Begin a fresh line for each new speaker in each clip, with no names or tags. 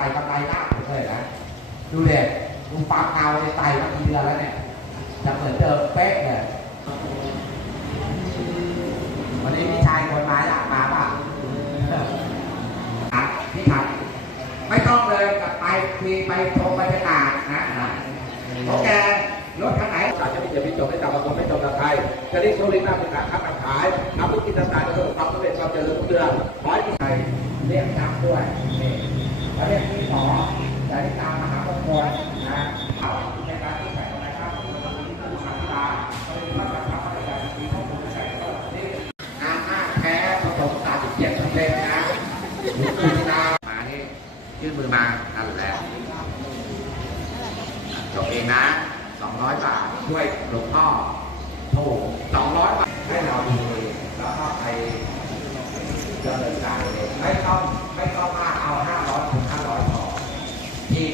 ส่กำไรหน้าผมเลยนะดูเด็กดูปากเงาในไตมากี่เดือนแล้วเนี่ยจะเหมือนเดิมเป๊ะเลยวันนี้พี่ชายคนมาอยากมาป่ะพี่ถัดไม่ต้องเลยกลับไปคุยไปชมบรรยากาศนะโอเครถคันไหนจะไม่เจอไม่จบไม่จับมาไม่จบกับใครจะได้โชว์ลิงก์หน้าเป็นการค้าขายทำธุรกิจต่างๆจะประสบความสำเร็จความเจริญรุ่งเรืองขอให้พี่ชายเรียกจำด้วยแล้วเรียกที่หมอจะได้ตามมหามงคลนะในการที่แต่งอะไรครับผู้ขับกีฬาเขาเรียกว่าการทำอะไรแบบมีข้อมูลใส่ก็นี่งานห้าแพ้ผสม37%นะผู้กีฬามานี่ยื่นมือมานั่นแหละจบเองนะ200 บาทช่วยหลวงพ่อโถ่200 บาทให้เราดูเองแล้วก็ไปดำเนินการเองไม่ต้องมากเอา500 ถึง 500 พอที่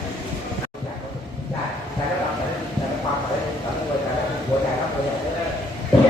ใจแล้วเราจะความเลยเราต้องหัวใจแล้วหัวใจแล้วตัวใหญ่ได้เนี่ย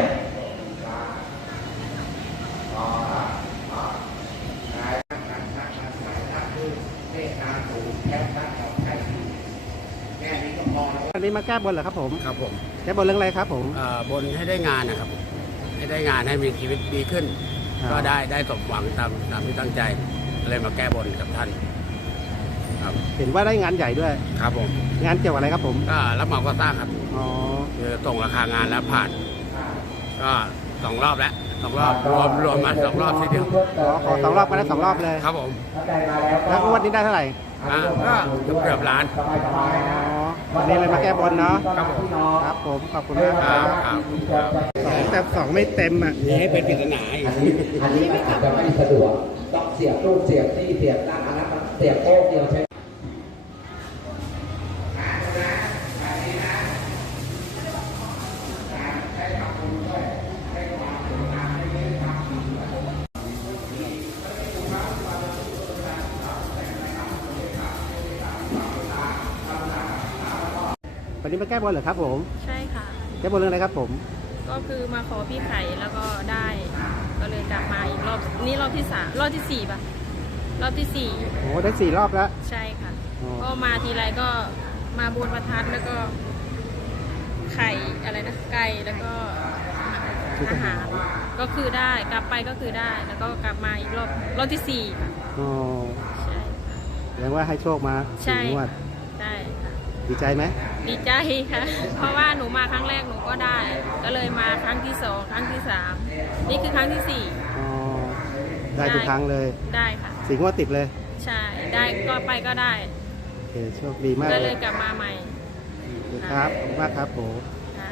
อ๋อนายนั่งคือเทศนาถูกแค่ตั้งของใจแค่นี้ก็พอแล้ว
อันนี้มาแก้บนเหรอครับผม
ครับผม
แก้บนเรื่องอะไรครับผม
บนให้ได้งานนะครับให้ได้งานให้มีชีวิตดีขึ้น ก็ได้สมหวังตามที่ตั้งใจเลยมาแก้บนกับท่านครับ
เห็นว่าได้งานใหญ่ด้วย
ครับผม
งานเกี่ยวกับอะไรครับผม
ก็รับเหมาก่อสร้างครับ
อ๋อ
คือส่งราคางานแล้วผ่านก็2 รอบแล้ว2 รอบรวมมา2 รอบทีเดียว
ขอ2 รอบก็ได้2 รอบเลย
ครับผม
แล้วงวดนี้ได้เท่าไหร่
ก็เกือบล้าน
อ๋อวันนี้เลยมาแก้บนเนาะ
ครับผม
ครับผมขอบคุณมาก
ครับครับ
แต่2ไม่เต็มอ่ะ
นี่ให้เป็นปริศนาอีก
อันนี้อาจจะไม่สะดวกต้องเสียบรูปเสียบที่เสียบด้านอันนั้นมันเสียบโป๊กเดียวใช่
วันนี้มาแก้บนเหรอครับผม
ใช่ค่ะ
แก้บนเรื่องอะไรครับผม
ก็คือมาขอพี่ไข่แล้วก็ได้ ก็เลยกลับมาอีกรอบนี่รอบที่3รอบที่4ป่ะรอบที่
โอ้ได้4 รอบแล้ว
4ใช่ค่ะ
อ๋อ
ก็มาทีไรก็มาบนประทัดแล้วก็ไข่อะไรนะไก่แล้วก็อาหารก็คือได้กลับไปก็คือได้ แล้วก็กลับมาอีกรอบที่4ค่ะ
อ๋อ
ใช่
แสดงว่าให้โชคมา
ใช่
4 งวด
ได้ค่ะ
ดีใจไหม
ดีใจค่ะ เพราะว่าหนูมาครั้งแรกหนูก็ได้ ก็เลยมาครั้งที่2ครั้งที่3นี่คือครั้งที่4
อ๋อ ได้ทุกครั้งเลย
ได้ค่ะ
4 งวดติดเลย
ใช่ ได้ก็ไปก็ได้
โอเคโชคดีมาก
ก็
เล
เลย ยกลับมาใหม่
ครับขอบคุณมากครับผม
ค่ะ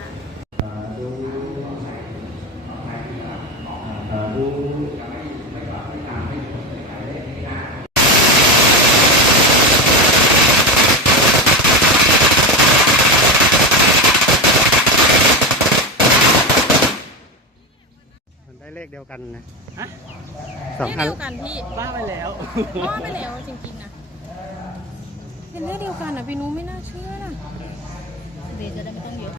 มันได้เลขเดียวกันนะ
ฮะ
2 อัน
เดียวกันพี่บ้าไปแล้วบ้าไปแล้วจริงๆนะเป็นเลขเดียวกันนะพี่นุ้ไม่น่าเชื่อนะเบจะได้ไม่ต้องเยอะ